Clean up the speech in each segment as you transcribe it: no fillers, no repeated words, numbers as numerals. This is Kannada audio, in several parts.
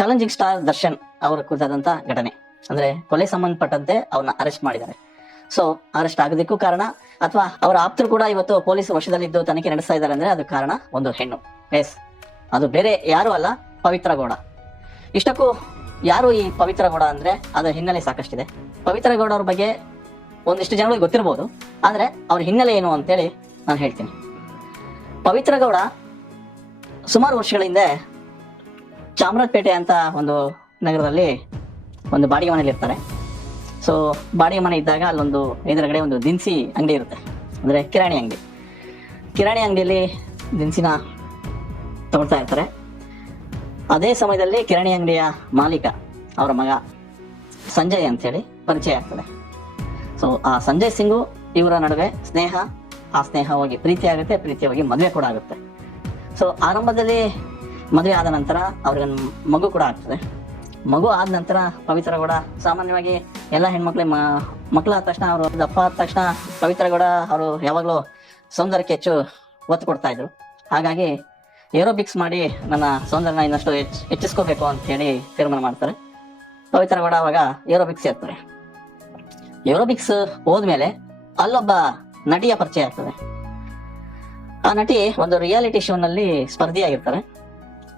ಚಾಲೆಂಜಿಂಗ್ ಸ್ಟಾರ್ ದರ್ಶನ್ ಅವರ ಕುರಿತಾದಂತ ಘಟನೆ. ಅಂದ್ರೆ ಕೊಲೆ ಸಂಬಂಧಪಟ್ಟಂತೆ ಅವ್ರನ್ನ ಅರೆಸ್ಟ್ ಮಾಡಿದ್ದಾರೆ. ಸೊ ಅರೆಸ್ಟ್ ಆಗೋದಕ್ಕೂ ಕಾರಣ, ಅಥವಾ ಅವರ ಆಪ್ತರು ಕೂಡ ಇವತ್ತು ಪೊಲೀಸ್ ವಶದಲ್ಲಿದ್ದು ತನಿಖೆ ನಡೆಸ್ತಾ ಇದ್ದಾರೆ ಅಂದ್ರೆ ಅದು ಕಾರಣ ಒಂದು ಹೆಣ್ಣು. ಎಸ್, ಅದು ಬೇರೆ ಯಾರು ಅಲ್ಲ, ಪವಿತ್ರ ಗೌಡ. ಇಷ್ಟಕ್ಕೂ ಯಾರು ಈ ಪವಿತ್ರ ಗೌಡ ಅಂದ್ರೆ ಅದರ ಹಿನ್ನೆಲೆ ಸಾಕಷ್ಟಿದೆ. ಪವಿತ್ರ ಗೌಡ ಅವ್ರ ಬಗ್ಗೆ ಒಂದಿಷ್ಟು ಜನಗಳಿಗೆ ಗೊತ್ತಿರಬಹುದು, ಆದ್ರೆ ಅವ್ರ ಹಿನ್ನೆಲೆ ಏನು ಅಂತೇಳಿ ನಾನು ಹೇಳ್ತೀನಿ. ಪವಿತ್ರ ಗೌಡ ಸುಮಾರು ವರ್ಷಗಳ ಹಿಂದೆ ಚಾಮರಾಜಪೇಟೆ ಅಂತ ಒಂದು ನಗರದಲ್ಲಿ ಒಂದು ಬಾಡಿಗೆ ಮನೇಲಿ ಇರ್ತಾರೆ. ಸೊ ಬಾಡಿಗೆ ಮನೆ ಇದ್ದಾಗ ಅಲ್ಲೊಂದು ಎದುರುಗಡೆ ಒಂದು ದಿನಸಿ ಅಂಗಡಿ ಇರುತ್ತೆ, ಅಂದ್ರೆ ಕಿರಾಣಿ ಅಂಗಡಿ. ಕಿರಾಣಿ ಅಂಗಡಿಯಲ್ಲಿ ದಿನಸಿನ ತಗೊಳ್ತಾ ಇರ್ತಾರೆ. ಅದೇ ಸಮಯದಲ್ಲಿ ಕಿರಾಣಿ ಅಂಗಡಿಯ ಮಾಲೀಕ ಅವರ ಮಗ ಸಂಜಯ್ ಅಂತೇಳಿ ಪರಿಚಯ ಆಗ್ತದೆ. ಸೊ ಆ ಸಂಜಯ್ ಸಿಂಗು ಇವರ ನಡುವೆ ಸ್ನೇಹ, ಆ ಸ್ನೇಹ ಹೋಗಿ ಪ್ರೀತಿ ಆಗುತ್ತೆ, ಪ್ರೀತಿ ಹೋಗಿ ಮದುವೆ ಕೂಡ ಆಗುತ್ತೆ. ಸೊ ಆರಂಭದಲ್ಲಿ ಮದುವೆ ಆದ ನಂತರ ಅವ್ರಿಗೊಂದು ಮಗು ಕೂಡ ಆಗ್ತದೆ. ಮಗು ಆದ ನಂತರ ಪವಿತ್ರ ಗೌಡ ಸಾಮಾನ್ಯವಾಗಿ ಎಲ್ಲ ಹೆಣ್ಮಕ್ಳಿಗೆ ಮಕ್ಕಳಾದ ತಕ್ಷಣ, ಅವರು ದಪ್ಪ ಆದ ತಕ್ಷಣ ಪವಿತ್ರ ಗೌಡ ಅವರು ಯಾವಾಗಲೂ ಸೌಂದರ್ಯಕ್ಕೆ ಹೆಚ್ಚು ಒತ್ತು ಕೊಡ್ತಾ ಇದ್ರು. ಹಾಗಾಗಿ ಏರೋಬಿಕ್ಸ್ ಮಾಡಿ ನನ್ನ ಸೌಂದರ್ಯನ ಇನ್ನಷ್ಟು ಹೆಚ್ಚಿಸ್ಕೋಬೇಕು ಅಂತ ಹೇಳಿ ತೀರ್ಮಾನ ಮಾಡ್ತಾರೆ. ಪವಿತ್ರ ಗೌಡ ಅವಾಗ ಏರೋಬಿಕ್ಸ್ ಸೇರ್ತಾರೆ. ಏರೋಬಿಕ್ಸ್ ಹೋದ್ಮೇಲೆ ಅಲ್ಲೊಬ್ಬ ನಟಿಯ ಪರಿಚಯ ಆಗ್ತದೆ. ಆ ನಟಿ ಒಂದು ರಿಯಾಲಿಟಿ ಶೋನಲ್ಲಿ ಸ್ಪರ್ಧಿಯಾಗಿರ್ತಾರೆ.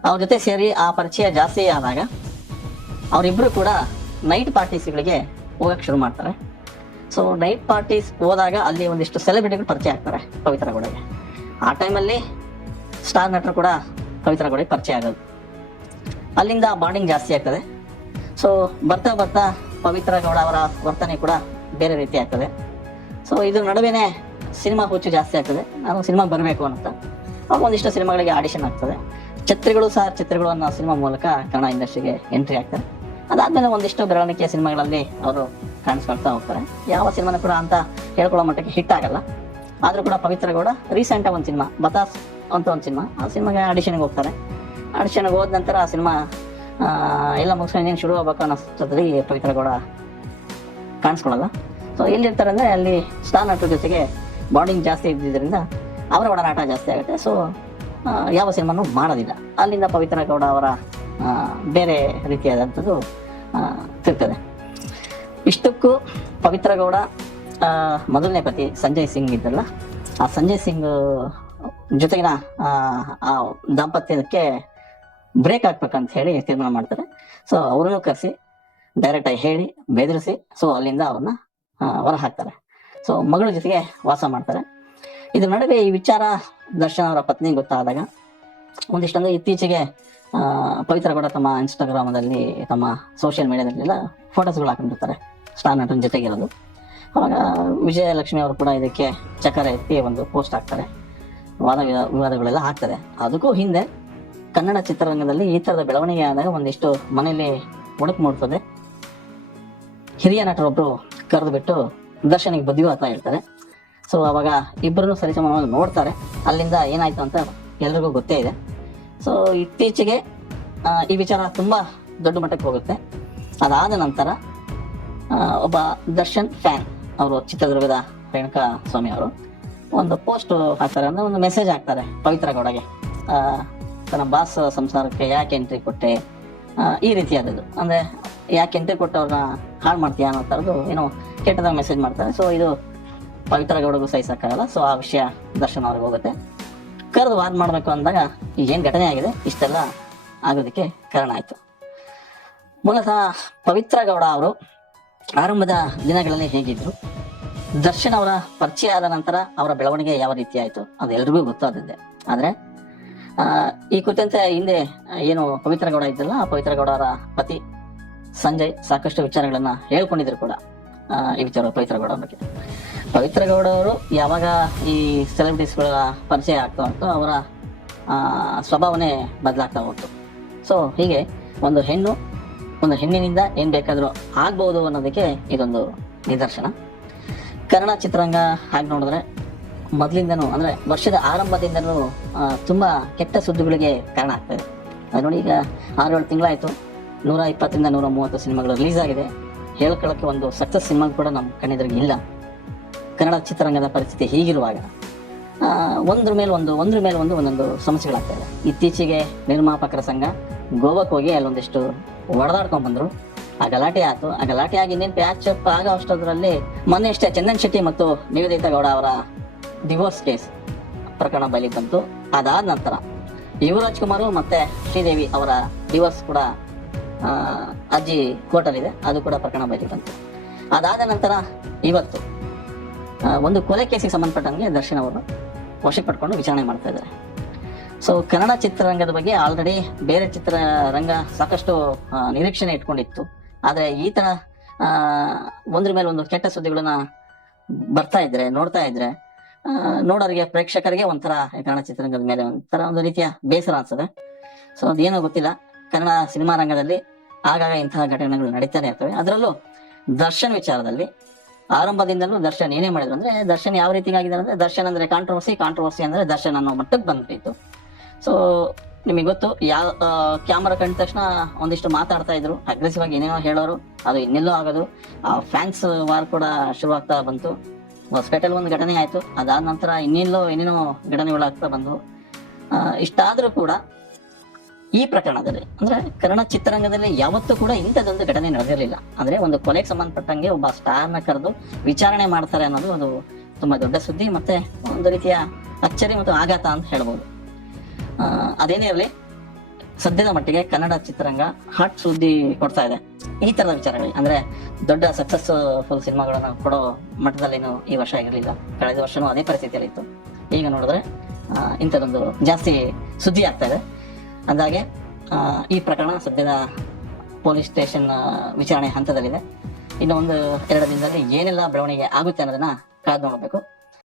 ಅವ್ರ ಜೊತೆ ಸೇರಿ ಆ ಪರಿಚಯ ಜಾಸ್ತಿ ಆದಾಗ ಅವರಿಬ್ರು ಕೂಡ ನೈಟ್ ಪಾರ್ಟೀಸ್ಗಳಿಗೆ ಹೋಗಕ್ಕೆ ಶುರು ಮಾಡ್ತಾರೆ. ಸೊ ನೈಟ್ ಪಾರ್ಟೀಸ್ ಹೋದಾಗ ಅಲ್ಲಿ ಒಂದಿಷ್ಟು ಸೆಲೆಬ್ರಿಟಿಗಳು ಪರಿಚಯ ಆಗ್ತಾರೆ ಪವಿತ್ರ ಗೌಡಗೆ. ಆ ಟೈಮಲ್ಲಿ ಸ್ಟಾರ್ ನಟರು ಕೂಡ ಪವಿತ್ರ ಗೌಡಗೆ ಪರಿಚಯ ಆಗೋದು. ಅಲ್ಲಿಂದ ಬಾಂಡಿಂಗ್ ಜಾಸ್ತಿ ಆಗ್ತದೆ. ಸೊ ಬರ್ತಾ ಬರ್ತಾ ಪವಿತ್ರ ಗೌಡ ಅವರ ವರ್ತನೆ ಕೂಡ ಬೇರೆ ರೀತಿ ಆಗ್ತದೆ. ಸೊ ಇದ್ರ ನಡುವೆನೆ ಸಿನಿಮಾ ಹುಚ್ಚು ಜಾಸ್ತಿ ಆಗ್ತದೆ. ನಾನು ಸಿನಿಮಾ ಬರಬೇಕು ಅಂತ ಅವಾಗ ಒಂದಿಷ್ಟು ಸಿನಿಮಾಗಳಿಗೆ ಆಡಿಷನ್ ಆಗ್ತದೆ. ಛತ್ರಿಗಳು ಅನ್ನೋ ಸಿನಿಮಾ ಮೂಲಕ ಕನ್ನಡ ಇಂಡಸ್ಟ್ರಿಗೆ ಎಂಟ್ರಿ ಆಗ್ತಾರೆ. ಅದಾದ್ಮೇಲೆ ಒಂದಿಷ್ಟು ಬೆರಳಿಕೆಯ ಸಿನಿಮಾಗಳಲ್ಲಿ ಅವರು ಕಾಣಿಸ್ಕೊಳ್ತಾ ಹೋಗ್ತಾರೆ. ಯಾವ ಸಿನಿಮಾನ ಕೂಡ ಅಂತ ಹೇಳ್ಕೊಳ್ಳೋ ಮಟ್ಟಕ್ಕೆ ಹಿಟ್ ಆಗಲ್ಲ. ಆದ್ರೂ ಕೂಡ ಪವಿತ್ರ ಗೌಡ ರೀಸೆಂಟ್ ಒಂದು ಸಿನಿಮಾ ಬತಾಸ್ ಅಂತ ಒಂದು ಸಿನಿಮಾ, ಆ ಸಿನಿಮಾಗೆ ಆಡಿಷನ್ಗೆ ಹೋಗ್ತಾರೆ. ಆಡಿಷನ್ಗೆ ಹೋದ ನಂತರ ಆ ಸಿನಿಮಾ ಎಲ್ಲ ಮುಗಿಸ್ಕೊಂಡು ಶುರು ಆಗ್ಬೇಕು ಅನ್ನೋಷ್ಟರಲ್ಲಿ ಪವಿತ್ರ ಗೌಡ ಕಾಣಿಸ್ಕೊಳ್ಳಲ್ಲ. ಸೊ ಎಲ್ಲಿರ್ತಾರೆ ಅಂದ್ರೆ ಅಲ್ಲಿ ಸ್ಟಾರ್ ನಟರ ಜೊತೆಗೆ ಬಾಂಡಿಂಗ್ ಜಾಸ್ತಿ ಇದ್ದಿದ್ದರಿಂದ ಅವರ ಒಡನಾಟ ಜಾಸ್ತಿ ಆಗುತ್ತೆ. ಸೊ ಯಾವ ಸಿನಿಮಾನು ಮಾಡೋದಿಲ್ಲ. ಅಲ್ಲಿಂದ ಪವಿತ್ರ ಗೌಡ ಅವರ ಬೇರೆ ರೀತಿಯಾದಂಥದ್ದು ಸಿಗ್ತದೆ. ಇಷ್ಟಕ್ಕೂ ಪವಿತ್ರ ಗೌಡ ಮೊದಲನೇ ಪತಿ ಸಂಜಯ್ ಸಿಂಗ್ ಇದ್ದಲ್ಲ, ಆ ಸಂಜಯ್ ಸಿಂಗ್ ಜೊತೆಗಿನ ಆ ದಾಂಪತ್ಯಕ್ಕೆ ಬ್ರೇಕ್ ಹಾಕ್ಬೇಕಂತ ಹೇಳಿ ತೀರ್ಮಾನ ಮಾಡ್ತಾರೆ. ಸೊ ಅವ್ರನ್ನು ಕರೆಸಿ ಡೈರೆಕ್ಟಾಗಿ ಹೇಳಿ ಬೆದರಿಸಿ ಸೊ ಅಲ್ಲಿಂದ ಅವ್ರನ್ನ ಹೊರ ಹಾಕ್ತಾರೆ. ಸೊ ಮಗಳ ಜೊತೆಗೆ ವಾಸ ಮಾಡ್ತಾರೆ. ಇದ್ರ ನಡುವೆ ಈ ವಿಚಾರ ದರ್ಶನ್ ಅವರ ಪತ್ನಿಗೆ ಗೊತ್ತಾದಾಗ ಒಂದಿಷ್ಟೊಂದು ಇತ್ತೀಚೆಗೆ ಪವಿತ್ರ ಗೌಡ ತಮ್ಮ ಇನ್ಸ್ಟಾಗ್ರಾಮದಲ್ಲಿ, ತಮ್ಮ ಸೋಷಿಯಲ್ ಮೀಡಿಯಾದಲ್ಲೆಲ್ಲ ಫೋಟೋಸ್ಗಳು ಹಾಕೊಂಡಿರ್ತಾರೆ ಸ್ಟಾರ್ ನಟನ ಜೊತೆಗಿರೋದು. ಅವಾಗ ವಿಜಯಲಕ್ಷ್ಮಿ ಅವರು ಕೂಡ ಇದಕ್ಕೆ ಚಕ್ರ ಎತ್ತಿ ಒಂದು ಪೋಸ್ಟ್ ಹಾಕ್ತಾರೆ, ವಿವಾದಗಳೆಲ್ಲ ಆಗ್ತದೆ. ಅದಕ್ಕೂ ಹಿಂದೆ ಕನ್ನಡ ಚಿತ್ರರಂಗದಲ್ಲಿ ಈ ಥರದ ಬೆಳವಣಿಗೆ ಆದಾಗ ಒಂದಿಷ್ಟು ಮನೆಯಲ್ಲಿ ಒಡಕು ಮೂಡ್ತದೆ. ಹಿರಿಯ ನಟರೊಬ್ರು ಕರೆದು ಬಿಟ್ಟು ದರ್ಶನಿಗೆ ಬದಿಯು ಅಂತ ಹೇಳ್ತಾರೆ. ಸೊ ಅವಾಗ ಇಬ್ಬರನ್ನು ಸರಿಸಮವಾಗಿ ನೋಡ್ತಾರೆ. ಅಲ್ಲಿಂದ ಏನಾಯ್ತು ಅಂತ ಎಲ್ರಿಗೂ ಗೊತ್ತೇ ಇದೆ. ಸೊ ಇತ್ತೀಚೆಗೆ ಈ ವಿಚಾರ ತುಂಬಾ ದೊಡ್ಡ ಮಟ್ಟಕ್ಕೆ ಹೋಗುತ್ತೆ. ಅದಾದ ನಂತರ ಒಬ್ಬ ದರ್ಶನ್ ಫ್ಯಾನ್ ಅವರು, ಚಿತ್ರದುರ್ಗದ ರೇಣುಕಾ ಸ್ವಾಮಿ ಅವರು ಒಂದು ಪೋಸ್ಟ್ ಹಾಕ್ತಾರೆ, ಅಂದ್ರೆ ಒಂದು ಮೆಸೇಜ್ ಹಾಕ್ತಾರೆ ಪವಿತ್ರ ಗೌಡಗೆ. ತನ್ನ ಬಾಸ್ ಸಂಸಾರಕ್ಕೆ ಯಾಕೆ ಎಂಟ್ರಿ ಕೊಟ್ಟೆ, ಈ ರೀತಿಯಾದದ್ದು, ಅಂದ್ರೆ ಯಾಕೆ ಎಂಟ್ರಿ ಕೊಟ್ಟು ಅವ್ರನ್ನ ಹಾಳು ಮಾಡ್ತೀಯಾ ಅನ್ನೋ ಥರದ್ದು ಏನೋ ಕೆಟ್ಟದಾಗ ಮೆಸೇಜ್ ಮಾಡ್ತಾರೆ. ಸೊ ಇದು ಪವಿತ್ರ ಗೌಡಗೂ ಸಹಿಸಕ್ಕಾಗಲ್ಲ. ಸೊ ಆ ವಿಷಯ ದರ್ಶನ್ ಅವ್ರಿಗೆ ಹೋಗುತ್ತೆ. ಕರೆದು ವಾದ ಮಾಡಬೇಕು ಅಂದಾಗ ಏನು ಘಟನೆ ಆಗಿದೆ ಇಷ್ಟೆಲ್ಲ ಆಗೋದಕ್ಕೆ ಕಾರಣ ಆಯಿತು. ಮೂಲತಃ ಪವಿತ್ರ ಗೌಡ ಅವರು ಆರಂಭದ ದಿನಗಳಲ್ಲಿ ಹೇಗಿದ್ರು, ದರ್ಶನ್ ಅವರ ಪರಿಚಯ ಆದ ನಂತರ ಅವರ ಬೆಳವಣಿಗೆ ಯಾವ ರೀತಿ ಆಯಿತು ಅದು ಎಲ್ರಿಗೂ ಗೊತ್ತಾದದ್ದೇ. ಆದರೆ ಈ ಕುರಿತಂತೆ ಹಿಂದೆ ಏನು ಪವಿತ್ರ ಗೌಡ ಇದ್ದಲ್ಲ, ಆ ಪವಿತ್ರ ಗೌಡ ಅವರ ಪತಿ ಸಂಜಯ್ ಸಾಕಷ್ಟು ವಿಚಾರಗಳನ್ನ ಹೇಳ್ಕೊಂಡಿದ್ರು ಕೂಡ ಈ ವಿಚಾರ ಪವಿತ್ರ ಗೌಡ ಬಗ್ಗೆ. ಪವಿತ್ರ ಗೌಡ ಅವರು ಯಾವಾಗ ಈ ಸೆಲೆಬ್ರಿಟೀಸ್ಗಳ ಪರಿಚಯ ಆಗ್ತಾ ಹೋಗ್ತು, ಅವರ ಸ್ವಭಾವನೆ ಬದಲಾಗ್ತಾ ಹೋಗ್ತು. ಸೊ ಹೀಗೆ ಒಂದು ಹೆಣ್ಣಿನಿಂದ ಏನ್ ಬೇಕಾದರೂ ಆಗ್ಬಹುದು ಅನ್ನೋದಕ್ಕೆ ಇದೊಂದು ನಿದರ್ಶನ. ಕನ್ನಡ ಚಿತ್ರರಂಗ ಹಾಗೆ ನೋಡಿದ್ರೆ ಮೊದಲಿಂದನೂ, ಅಂದ್ರೆ ವರ್ಷದ ಆರಂಭದಿಂದನೂ ತುಂಬಾ ಕೆಟ್ಟ ಸುದ್ದಿಗಳಿಗೆ ಕಾರಣ ಆಗ್ತದೆ. ಅದು ನೋಡಿ, ಈಗ 6-7 ತಿಂಗಳಾಯ್ತು, 120ರಿಂದ 130 ಸಿನಿಮಾಗಳು ರಿಲೀಸ್ ಆಗಿದೆ. ಹೇಳ್ಕೊಳ್ಳೋಕ್ಕೆ ಒಂದು ಸಕ್ಸಸ್ ಸಿನಿಮಾ ಕೂಡ ನಮ್ಮ ಕಣ್ಣೆದುರಿಗೆ ಇಲ್ಲ. ಕನ್ನಡ ಚಿತ್ರರಂಗದ ಪರಿಸ್ಥಿತಿ ಹೀಗಿರುವಾಗ ಒಂದ್ರ ಮೇಲೆ ಒಂದು ಒಂದೊಂದು ಸಮಸ್ಯೆಗಳಾಗ್ತಾ ಇದೆ. ಇತ್ತೀಚೆಗೆ ನಿರ್ಮಾಪಕರ ಸಂಘ ಗೋವಾಕ್ಕೆ ಹೋಗಿ ಅಲ್ಲೊಂದಿಷ್ಟು ಹೊಡೆದಾಡ್ಕೊಂಡ್ ಬಂದ್ರು. ಆ ಗಲಾಟೆ ಆಯ್ತು. ಆ ಗಲಾಟೆ ಆಗಿ ಇನ್ನೇನು ಪ್ಯಾಚ್ ಅಪ್ ಆಗೋ ಅಷ್ಟೊಂದರಲ್ಲಿ ಮೊನ್ನೆ ಅಷ್ಟೇ ಚಂದನ್ ಶೆಟ್ಟಿ ಮತ್ತು ನಿವೇದಿತಾ ಗೌಡ ಅವರ ಡಿವೋರ್ಸ್ ಕೇಸ್ ಪ್ರಕರಣ ಬಯಲಿಗೆ ಬಂತು. ಅದಾದ ನಂತರ ಯುವರಾಜ್ ಕುಮಾರ್ ಮತ್ತೆ ಶ್ರೀದೇವಿ ಅವರ ಡಿವೋರ್ಸ್ ಕೂಡ ಅರ್ಜಿ ಕೋರ್ಟಲ್ಲಿದೆ, ಅದು ಕೂಡ ಪ್ರಕರಣ ಬಯಲಿಗೆ ಬಂತು. ಅದಾದ ನಂತರ ಇವತ್ತು ಒಂದು ಕೊಲೆ ಕೇಸಿಗೆ ಸಂಬಂಧಪಟ್ಟಂಗೆ ದರ್ಶನ್ ಅವರು ವಶಕ್ಕೆ ಪಡ್ಕೊಂಡು ವಿಚಾರಣೆ ಮಾಡ್ತಾ ಇದ್ದಾರೆ. ಸೊ ಕನ್ನಡ ಚಿತ್ರರಂಗದ ಬಗ್ಗೆ ಆಲ್ರೆಡಿ ಬೇರೆ ಚಿತ್ರರಂಗ ಸಾಕಷ್ಟು ನಿರೀಕ್ಷಣೆ ಇಟ್ಕೊಂಡಿತ್ತು. ಆದರೆ ಈ ತರ ಒಂದ್ರ ಮೇಲೆ ಒಂದು ಕೆಟ್ಟ ಸುದ್ದಿಗಳನ್ನ ಬರ್ತಾ ಇದ್ರೆ, ನೋಡ್ತಾ ಇದ್ರೆ ನೋಡೋರಿಗೆ, ಪ್ರೇಕ್ಷಕರಿಗೆ ಒಂಥರ ಕನ್ನಡ ಚಿತ್ರರಂಗದ ಮೇಲೆ ಒಂಥರ ಒಂದು ರೀತಿಯ ಬೇಸರ ಅನ್ಸದೆ. ಸೊ ಅದೇನೋ ಗೊತ್ತಿಲ್ಲ, ಕನ್ನಡ ಸಿನಿಮಾ ರಂಗದಲ್ಲಿ ಆಗಾಗ ಇಂತಹ ಘಟನೆಗಳು ನಡೀತಾನೆ ಇರ್ತವೆ. ಅದರಲ್ಲೂ ದರ್ಶನ್ ವಿಚಾರದಲ್ಲಿ ಆರಂಭದಿಂದಲೂ ದರ್ಶನ್ ಏನೇ ಮಾಡಿದ್ರು ಅಂದ್ರೆ, ದರ್ಶನ್ ಯಾವ ರೀತಿ ಆಗಿದ್ದಾರೆ ಅಂದ್ರೆ, ದರ್ಶನ್ ಅಂದ್ರೆ ಕಾಂಟ್ರವರ್ಸಿ ಅಂದ್ರೆ ದರ್ಶನ್ ಅನ್ನೋ ಮಟ್ಟಕ್ಕೆ ಬಂದ್ಬಿಟ್ಟಿತ್ತು. ಸೊ ನಿಮಗೆ ಗೊತ್ತು, ಯಾವ ಕ್ಯಾಮರಾ ಕಂಡ ತಕ್ಷಣ ಒಂದಿಷ್ಟು ಮಾತಾಡ್ತಾ ಇದ್ರು, ಅಗ್ರೆಸಿವ್ ಆಗಿ ಏನೇನೋ ಹೇಳೋರು, ಅದು ಇನ್ನೆಲ್ಲೋ ಆಗೋದು. ಫ್ಯಾನ್ಸ್ ವಾರ್ ಕೂಡ ಶುರುವಾಗ್ತಾ ಬಂತು. ಹೊಸಪೇಟೆಲ್ ಒಂದು ಘಟನೆ ಆಯ್ತು, ಅದಾದ ನಂತರ ಏನೇನೋ ಘಟನೆಗಳಾಗ್ತಾ ಬಂದು. ಇಷ್ಟಾದ್ರೂ ಕೂಡ ಈ ಪ್ರಕರಣದಲ್ಲಿ ಅಂದ್ರೆ ಕನ್ನಡ ಚಿತ್ರರಂಗದಲ್ಲಿ ಯಾವತ್ತೂ ಕೂಡ ಇಂಥದ್ದೊಂದು ಘಟನೆ ನಡೆದಿರಲಿಲ್ಲ. ಅಂದ್ರೆ ಒಂದು ಕೊಲೆಗೆ ಸಂಬಂಧಪಟ್ಟಂಗೆ ಒಬ್ಬ ಸ್ಟಾರ್ನ ಕರೆದು ವಿಚಾರಣೆ ಮಾಡ್ತಾರೆ ಅನ್ನೋದು ಅದು ತುಂಬಾ ದೊಡ್ಡ ಸುದ್ದಿ, ಮತ್ತೆ ಒಂದು ರೀತಿಯ ಅಚ್ಚರಿ ಮತ್ತು ಆಘಾತ ಅಂತ ಹೇಳ್ಬೋದು. ಅದೇನೇ ಇರಲಿ, ಸದ್ಯದ ಮಟ್ಟಿಗೆ ಕನ್ನಡ ಚಿತ್ರರಂಗ ಹಾಟ್ ಸುದ್ದಿ ಕೊಡ್ತಾ ಇದೆ ಈ ತರದ ವಿಚಾರಗಳಿಗೆ. ಅಂದ್ರೆ ದೊಡ್ಡ ಸಕ್ಸಸ್ಫುಲ್ ಸಿನಿಮಾಗಳನ್ನ ಕೊಡೋ ಮಟ್ಟದಲ್ಲೇನು ಈ ವರ್ಷ ಆಗಿರಲಿಲ್ಲ. ಕಳೆದ ವರ್ಷನೂ ಅದೇ ಪರಿಸ್ಥಿತಿಯಲ್ಲಿ ಇತ್ತು. ಈಗ ನೋಡಿದ್ರೆ ಇಂಥದ್ದೊಂದು ಜಾಸ್ತಿ ಸುದ್ದಿ ಆಗ್ತಾ ಇದೆ. ಅಂದಾಗೆ ಈ ಪ್ರಕರಣ ಸದ್ಯದ ಪೊಲೀಸ್ ಸ್ಟೇಷನ್ ವಿಚಾರಣೆ ಹಂತದಲ್ಲಿದೆ. ಇನ್ನು 1-2 ದಿನದಲ್ಲಿ ಏನೆಲ್ಲ ಬೆಳವಣಿಗೆ ಆಗುತ್ತೆ ಅನ್ನೋದನ್ನ ಕಾದು ನೋಡಬೇಕು.